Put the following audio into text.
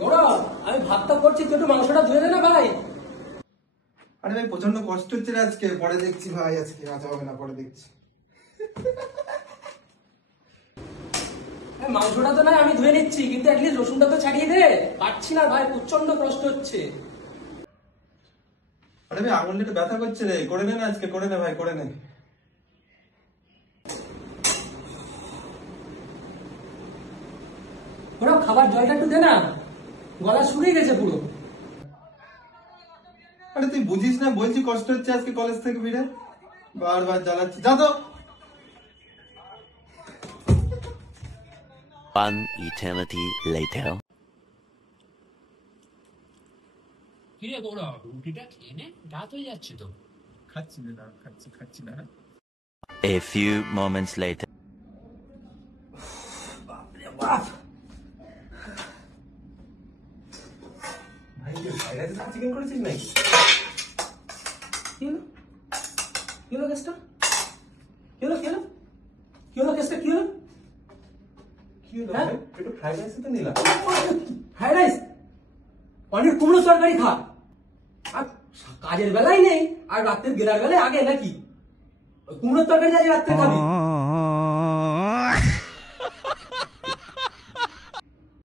গৌরব, আমি ভাতটা করছি, তুই একটু মাংসটা ধুয়ে দে না ভাই। আরে ভাই প্রচন্ড কষ্ট হচ্ছে রে আজকে, পরে দেখছি ভাই, আজকে আজ হবে না, পরে দেখছি। মাংসটা তো নয় আমি ধুয়ে নিচ্ছি, কিন্তু অ্যাটলিস্ট রসুনটা তো ছাড়িয়ে দে। পারছি না ভাই, প্রচন্ড কষ্ট হচ্ছে। আরে ভাই আঙুলটা একটু ব্যথা করছে রে, করে নে না আজকে, করে নে ভাই, করে নে। গৌরব, খাবার জলটা একটু দে না, গলা শুকিয়ে গেছে পুরো। আরে তুই বুঝিস না, বলছি কষ্ট হচ্ছে আজকে কলেজ থেকে ফিরে, বারবার জ্বালাচ্ছি, যা তো। One eternity later. কিরে গৌরব, রুটিটা খেয়ে নে, রাত হয়ে যাচ্ছে তো। খাচ্ছি না, খাচ্ছি না। A few moments later. বাপরে বাপ। ভাই তুই ফ্রাইড রাইস আর চিকেন করেছিস নাকি? কি হলো? কি হলো কেসটা? কি হলো কেসটা? কি হলো? কি হলো হ্যাঁ? ভাই? একটু ফ্রাইড রাইস তো নিলাম। Fried rice? অনেক কুমড়ো তরকারি খা। আর কাজের বেলায় নেই, আর রাতের গেলার বেলায় আগে নাকি? কুমড়োর তরকারি আজ রাত্রে খাবি?